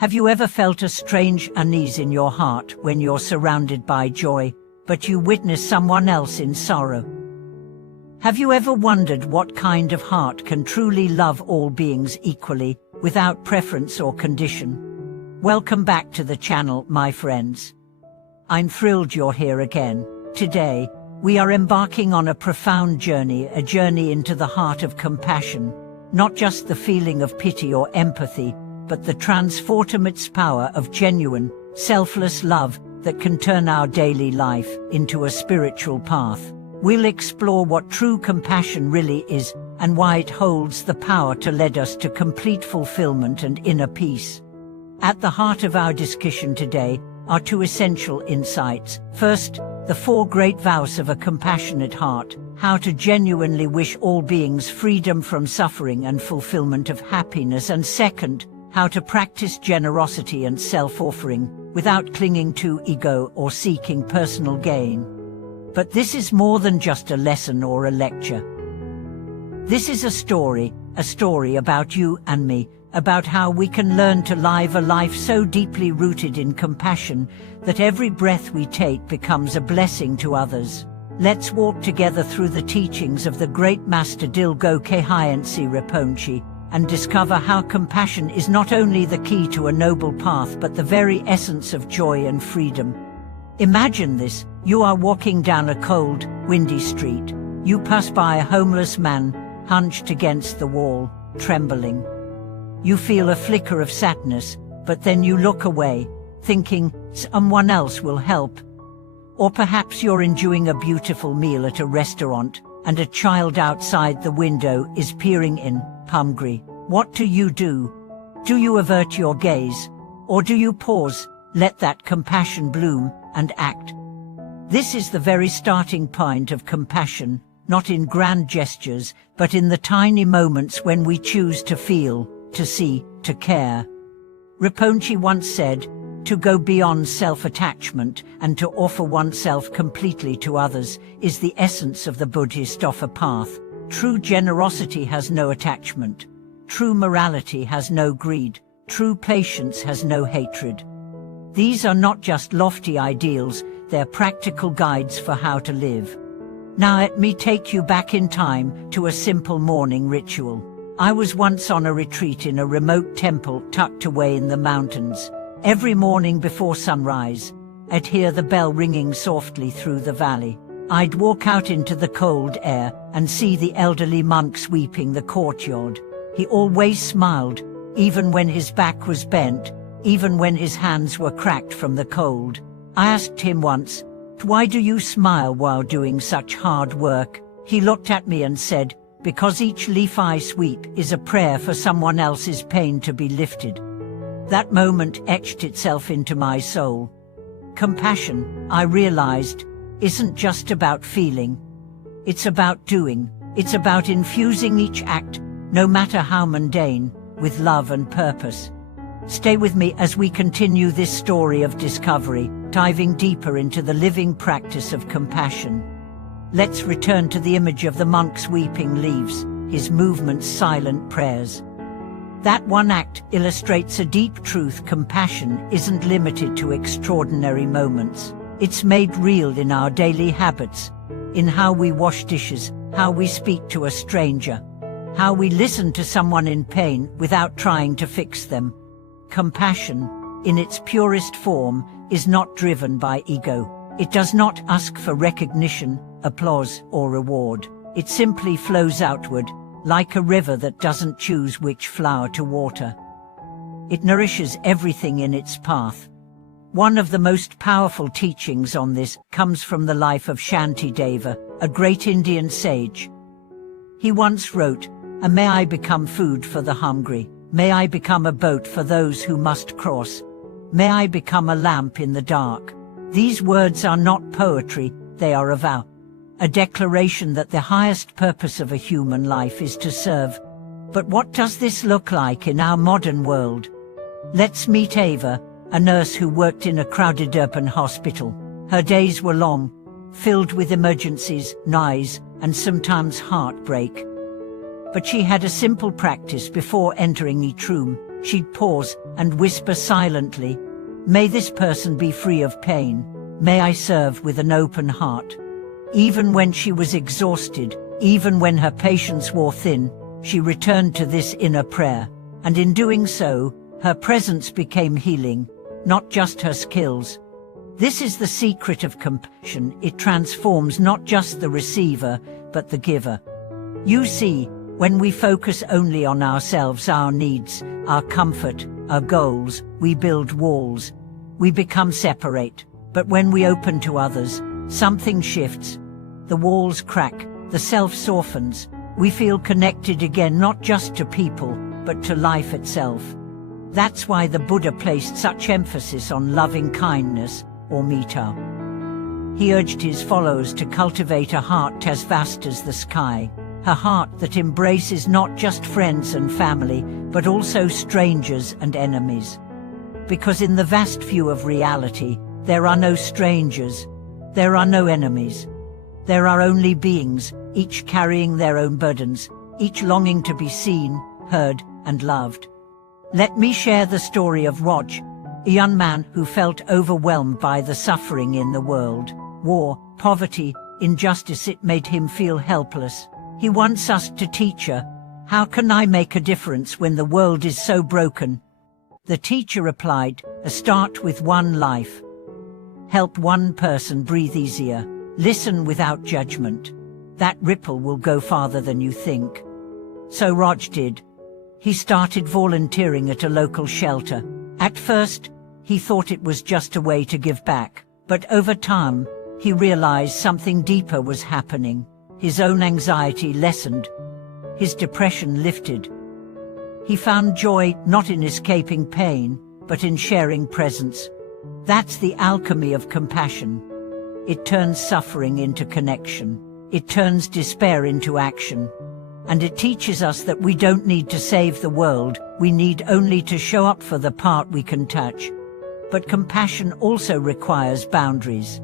Have you ever felt a strange unease in your heart when you're surrounded by joy, but you witness someone else in sorrow? Have you ever wondered what kind of heart can truly love all beings equally, without preference or condition? Welcome back to the channel, my friends. I'm thrilled you're here again. Today, we are embarking on a profound journey, a journey into the heart of compassion, not just the feeling of pity or empathy, but the transformative power of genuine, selfless love that can turn our daily life into a spiritual path. We'll explore what true compassion really is and why it holds the power to lead us to complete fulfillment and inner peace. At the heart of our discussion today are two essential insights. First, the 4 great vows of a compassionate heart, how to genuinely wish all beings freedom from suffering and fulfillment of happiness, and second, how to practice generosity and self-offering without clinging to ego or seeking personal gain. But this is more than just a lesson or a lecture. This is a story about you and me, about how we can learn to live a life so deeply rooted in compassion that every breath we take becomes a blessing to others. Let's walk together through the teachings of the great Master Dilgo Khyentse Rinpoche and discover how compassion is not only the key to a noble path but the very essence of joy and freedom. Imagine this: you are walking down a cold, windy street. You pass by a homeless man, hunched against the wall, trembling. You feel a flicker of sadness, but then you look away, thinking someone else will help. Or perhaps you're enjoying a beautiful meal at a restaurant, and a child outside the window is peering in, hungry. What do? Do you avert your gaze? Or do you pause, let that compassion bloom, and act? This is the very starting point of compassion, not in grand gestures, but in the tiny moments when we choose to feel, to see, to care. Rinpoche once said, to go beyond self-attachment and to offer oneself completely to others is the essence of the Buddhist offer path. True generosity has no attachment. True morality has no greed. True patience has no hatred. These are not just lofty ideals, they're practical guides for how to live. Now let me take you back in time to a simple morning ritual. I was once on a retreat in a remote temple tucked away in the mountains. Every morning before sunrise, I'd hear the bell ringing softly through the valley. I'd walk out into the cold air and see the elderly monk sweeping the courtyard. He always smiled, even when his back was bent, even when his hands were cracked from the cold. I asked him once, "Why do you smile while doing such hard work?" He looked at me and said, "Because each leaf I sweep is a prayer for someone else's pain to be lifted." That moment etched itself into my soul. Compassion, I realized, isn't just about feeling. It's about doing. It's about infusing each act, no matter how mundane, with love and purpose. Stay with me as we continue this story of discovery, diving deeper into the living practice of compassion. Let's return to the image of the monk sweeping leaves, his movements silent prayers. That one act illustrates a deep truth: compassion isn't limited to extraordinary moments. It's made real in our daily habits, in how we wash dishes, how we speak to a stranger, how we listen to someone in pain without trying to fix them. Compassion, in its purest form, is not driven by ego. It does not ask for recognition, applause, or reward. It simply flows outward, like a river that doesn't choose which flower to water. It nourishes everything in its path. One of the most powerful teachings on this comes from the life of Shantideva, a great Indian sage. He once wrote, "May I become food for the hungry. May I become a boat for those who must cross. May I become a lamp in the dark." These words are not poetry, they are a vow. A declaration that the highest purpose of a human life is to serve. But what does this look like in our modern world? Let's meet Ava, a nurse who worked in a crowded urban hospital. Her days were long, filled with emergencies, noise, and sometimes heartbreak. But she had a simple practice before entering each room. she'd pause and whisper silently, "May this person be free of pain. May I serve with an open heart." Even when she was exhausted, even when her patience wore thin, she returned to this inner prayer, and in doing so, her presence became healing, not just her skills. This is the secret of compassion. It transforms not just the receiver, but the giver. You see, when we focus only on ourselves, our needs, our comfort, our goals, we build walls. We become separate. But when we open to others, something shifts. The walls crack, the self softens. We feel connected again, not just to people, but to life itself. That's why the Buddha placed such emphasis on loving kindness, or metta. He urged his followers to cultivate a heart as vast as the sky, a heart that embraces not just friends and family, but also strangers and enemies. Because in the vast view of reality, there are no strangers, there are no enemies. There are only beings, each carrying their own burdens, each longing to be seen, heard, and loved. Let me share the story of Raj, a young man who felt overwhelmed by the suffering in the world. War, poverty, injustice, it made him feel helpless. He wants us to teacher, "How can I make a difference when the world is so broken?" The teacher replied, "Start with one life. Help one person breathe easier. Listen without judgment. That ripple will go farther than you think." So Raj did. He started volunteering at a local shelter. At first, he thought it was just a way to give back. But over time, he realized something deeper was happening. His own anxiety lessened. His depression lifted. He found joy not in escaping pain, but in sharing presence. That's the alchemy of compassion. It turns suffering into connection. It turns despair into action. And it teaches us that we don't need to save the world, we need only to show up for the part we can touch. But compassion also requires boundaries.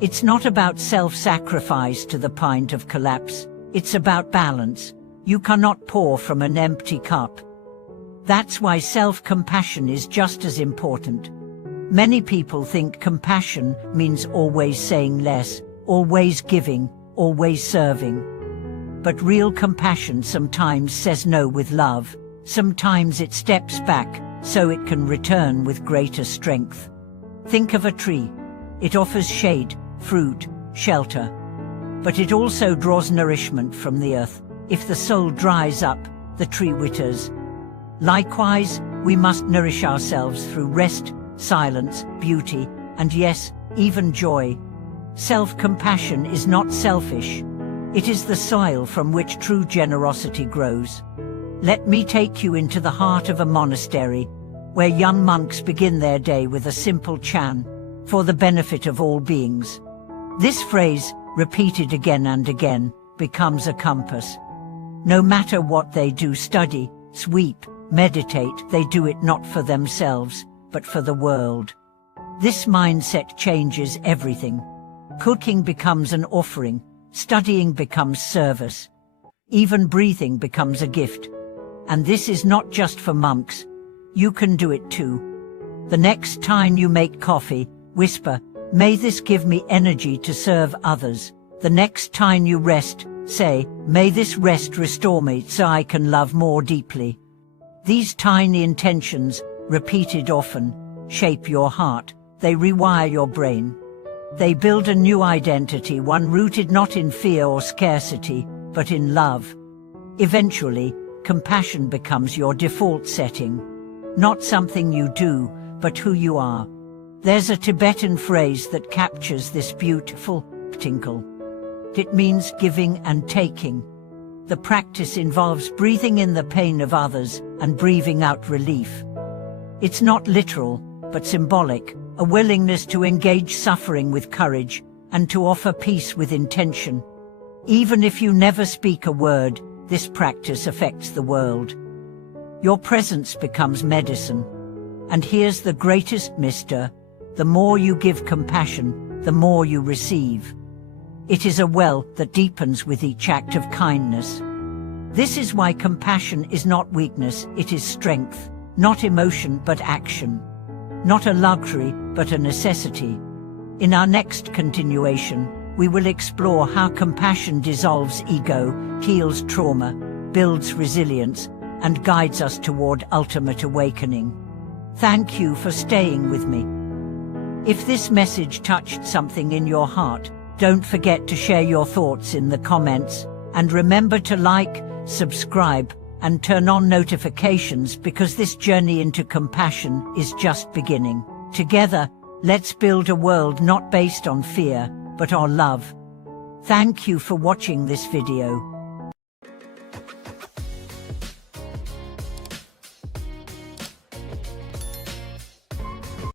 It's not about self-sacrifice to the point of collapse, it's about balance. You cannot pour from an empty cup. That's why self-compassion is just as important. Many people think compassion means always saying less, always giving, always serving. But real compassion sometimes says no with love, sometimes it steps back, so it can return with greater strength. Think of a tree. It offers shade, fruit, shelter. But it also draws nourishment from the earth. If the soul dries up, the tree withers. Likewise, we must nourish ourselves through rest, silence, beauty, and yes, even joy. Self-compassion is not selfish. It is the soil from which true generosity grows. Let me take you into the heart of a monastery, where young monks begin their day with a simple chant, "For the benefit of all beings." This phrase, repeated again and again, becomes a compass. No matter what they do, study, sweep, meditate, they do it not for themselves, but for the world. This mindset changes everything. Cooking becomes an offering, studying becomes service. Even breathing becomes a gift. And this is not just for monks. You can do it too. The next time you make coffee, whisper, "May this give me energy to serve others." The next time you rest, say, "May this rest restore me so I can love more deeply." These tiny intentions, repeated often, shape your heart. They rewire your brain. They build a new identity, one rooted not in fear or scarcity, but in love. Eventually, compassion becomes your default setting. Not something you do, but who you are. There's a Tibetan phrase that captures this beautiful tinkle. It means giving and taking. The practice involves breathing in the pain of others and breathing out relief. It's not literal, but symbolic, a willingness to engage suffering with courage and to offer peace with intention. Even if you never speak a word, this practice affects the world. Your presence becomes medicine. And here's the greatest mystery: the more you give compassion, the more you receive. It is a well that deepens with each act of kindness. This is why compassion is not weakness, it is strength. Not emotion but action. Not a luxury but a necessity. In our next continuation, we will explore how compassion dissolves ego, heals trauma, builds resilience, and guides us toward ultimate awakening. Thank you for staying with me. If this message touched something in your heart, don't forget to share your thoughts in the comments, and remember to like, subscribe, and turn on notifications because this journey into compassion is just beginning. Together, let's build a world not based on fear, but on love. Thank you for watching this video.